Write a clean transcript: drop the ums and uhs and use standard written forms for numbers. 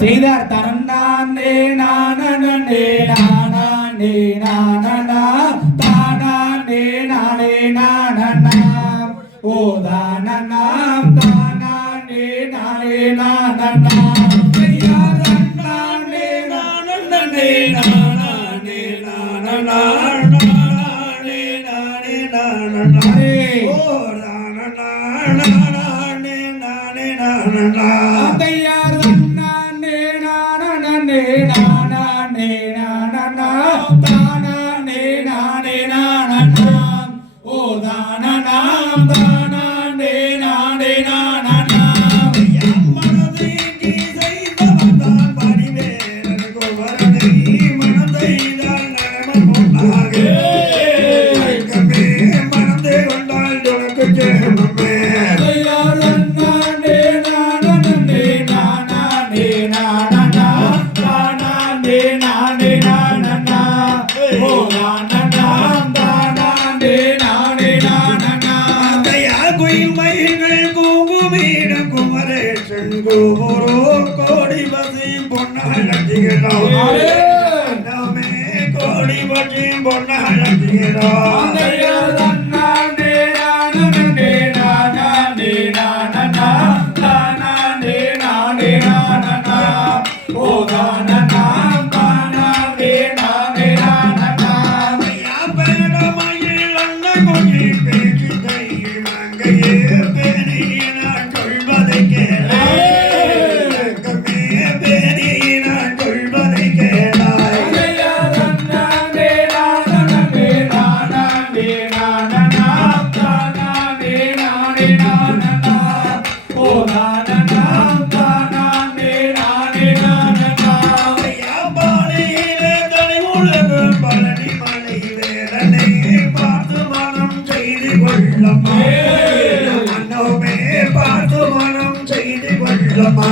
செய்தார் தனே நானே நானே நானா தானே நானே நானா ஓ தானம் தானே நானே நானா செய்தார் தனே நானே நானே நானா நானே நானே நானா ஓ தானே நானே நானே நானா தையார் தன்னே நானே நானே நானா தானே நானே நானா ஓ தானம் தானே நானே நானா மனதை செய்தவன் தான் பணிவேன் குமரனை மனதை தான் நமனாக மனதை கொண்டால் உனக்கு ஜெயமே கோடி பசி பொன்னாளத்திகளோ கோடி பசி பொன்னாளத்திகளோ பார்த்து மனம் செய்து கொள்ளமா